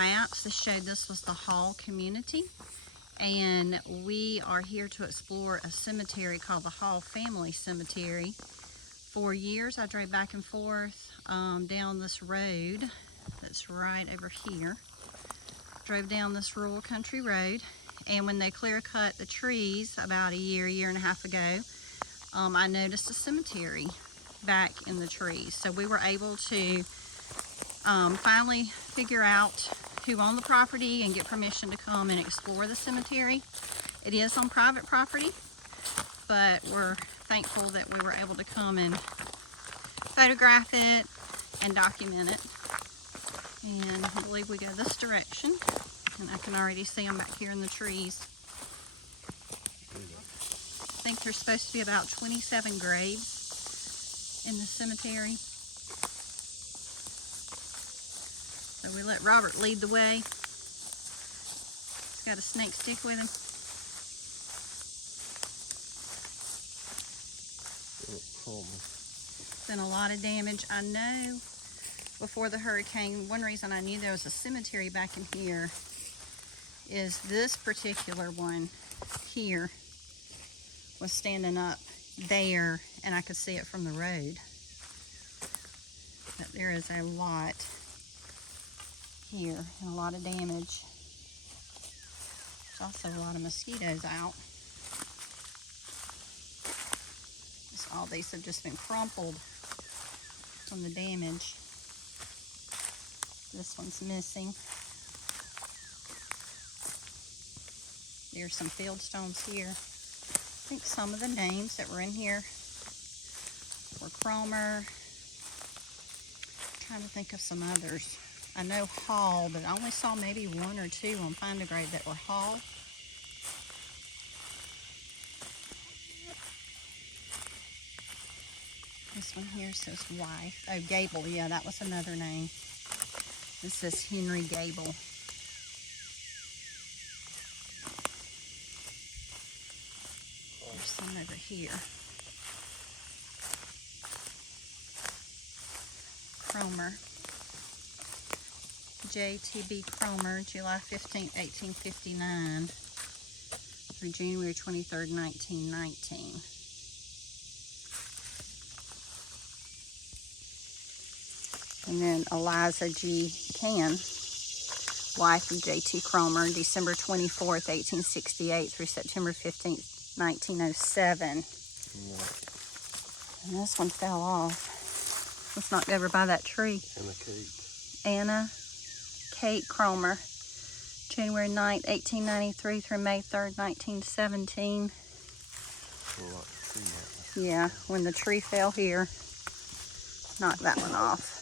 maps that showed this was the Hall community, and we are here to explore a cemetery called the Hall Family Cemetery. For years I drove back and forth down this road that's right over here. Drove down this rural country road, and when they clear cut the trees about a year and a half ago, I noticed a cemetery back in the trees. So we were able to finally figure out who owned the property and get permission to come and explore the cemetery. It is on private property, but we're thankful that we were able to come and photograph it and document it. And I believe we go this direction, and I can already see them back here in the trees. I think there's supposed to be about 27 graves in the cemetery. So we let Robert lead the way. He's got a snake stick with him. Been a lot of damage. I know before the hurricane, one reason I knew there was a cemetery back in here is this particular one here was standing up there, and I could see it from the road. But there is a lot here and a lot of damage. There's also a lot of mosquitoes out. All these have just been crumpled from the damage. This one's missing. There's some field stones here. I think some of the names that were in here were Cromer. I'm trying to think of some others. I know Hall, but I only saw maybe one or two on Find a Grave that were Hall. This one here says wife. Oh, Gable. Yeah, that was another name. This says Henry Gable. There's some over here. Cromer. J.T.B. Cromer, July 15, 1859 through January 23rd, 1919. And then Eliza G. Cann, wife of J.T. Cromer, December 24th, 1868 through September 15th, 1907. And this one fell off. Let's not go over by that tree. Anna Kate Cromer, January 9th, 1893 through May 3rd, 1917. Yeah, when the tree fell here, knocked that one off.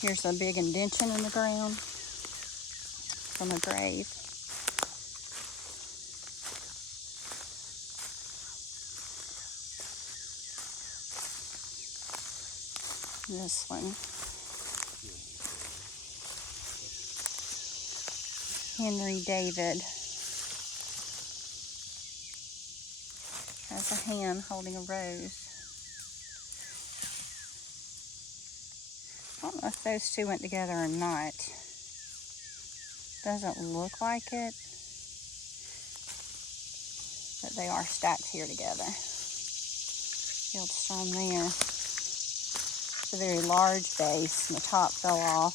Here's a big indention in the ground from a grave. This one. Henry David. Has a hand holding a rose. I don't know if those two went together or not. Doesn't look like it, but they are stacked here together. Fieldstone there. It's a very large base, and the top fell off.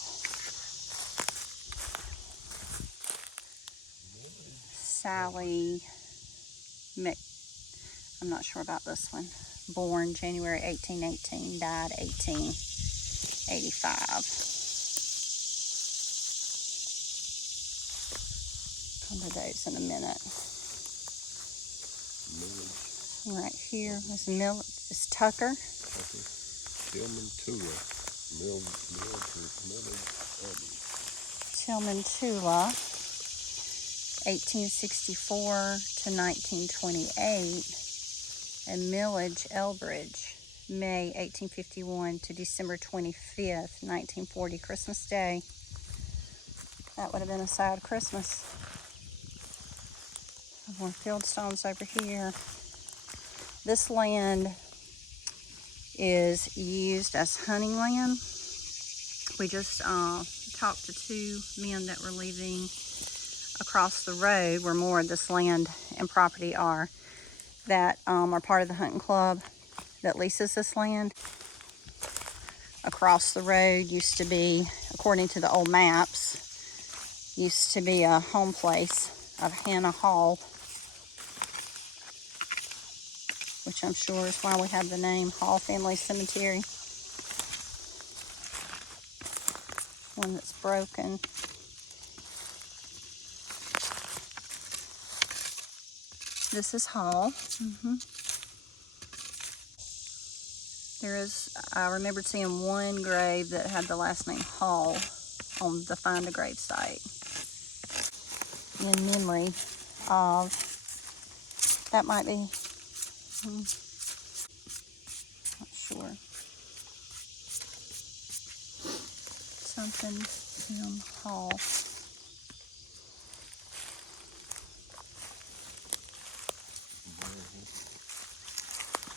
Sally Mick, I'm not sure about this one. Born January 1818, died 1885. Come to those in a minute. Right here is is Tucker. Tillman Tula, 1864 to 1928, and Millage Elbridge, May 1851 to December 25th, 1940, Christmas Day. That would have been a sad Christmas. More fieldstones over here. This land is used as hunting land. We just talked to two men that were living across the road where more of this land and property are, that are part of the hunting club that leases this land. Across the road used to be, according to the old maps, used to be a home place of Hannah Hall, which I'm sure is why we have the name Hall Family Cemetery. One that's broken. This is Hall. There is, I remember seeing one grave that had the last name Hall on the Find a Grave site in memory of, that might be, not sure, something in Hall.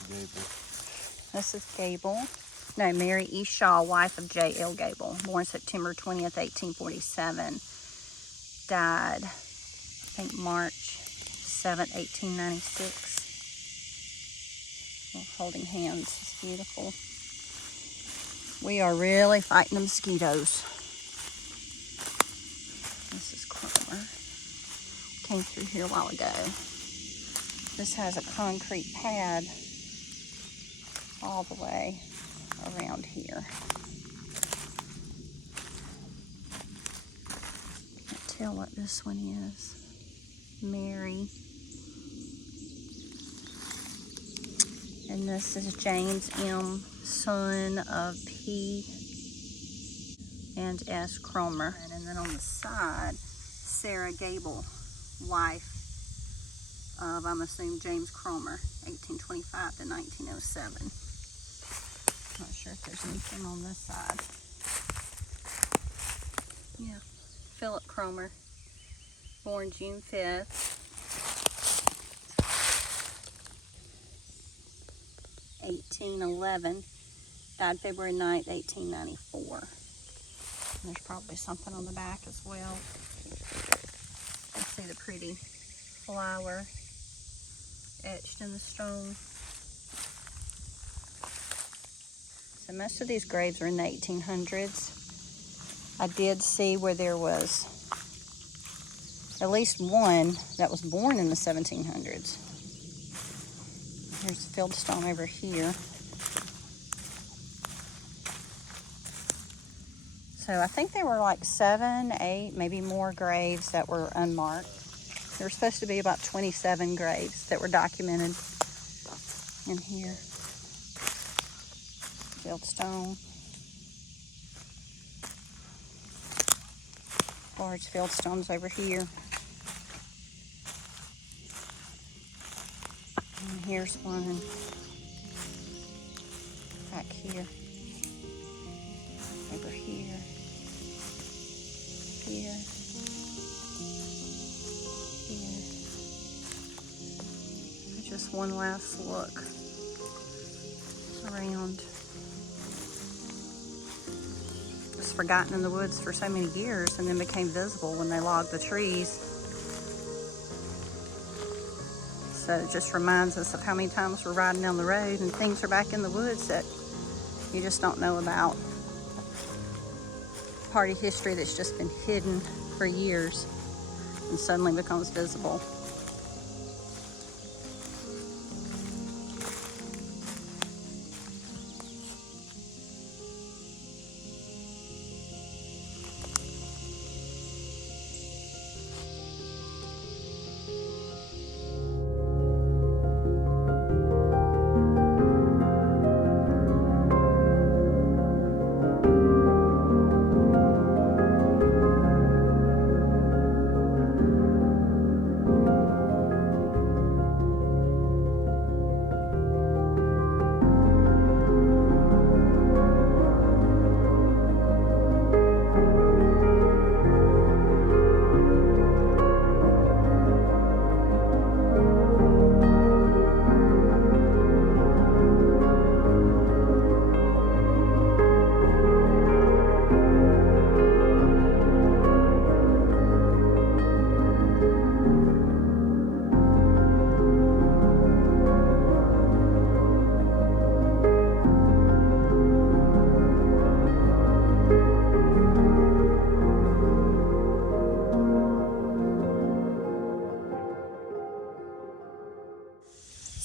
Gable. This is Gable. No, Mary E. Shaw, wife of J.L. Gable, born September 20th, 1847. Died, I think, March 7th, 1896. Well, holding hands. It's beautiful. We are really fighting the mosquitoes. This is Cromer. Came through here a while ago. This has a concrete pad all the way around here. Can't tell what this one is. Mary. And this is James M., son of P. and S. Cromer. And then on the side, Sarah Gable, wife of, I'm assuming, James Cromer, 1825 to 1907. Not sure if there's anything on this side. Yeah, Philip Cromer, born June 5th, 1811, died February 9th, 1894. There's probably something on the back as well. You see the pretty flower etched in the stone. So most of these graves are in the 1800s. I did see where there was at least one that was born in the 1700s. Here's the fieldstone over here. So I think there were like 7, 8, maybe more graves that were unmarked. There were supposed to be about 27 graves that were documented in here. Fieldstone. Large fieldstones over here. And here's one back here. Over here. Here. Here. Just one last look around. Was forgotten in the woods for so many years and then became visible when they logged the trees. So it just reminds us of how many times we're riding down the road and things are back in the woods that you just don't know about. Party history that's just been hidden for years and suddenly becomes visible.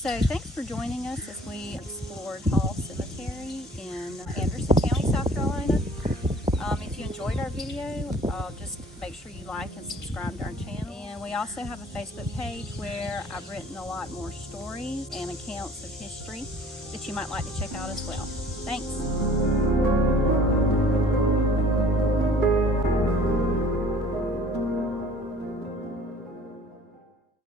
So thanks for joining us as we explored Hall Cemetery in Anderson County, South Carolina. If you enjoyed our video, just make sure you like and subscribe to our channel. And we also have a Facebook page where I've written a lot more stories and accounts of history that you might like to check out as well. Thanks.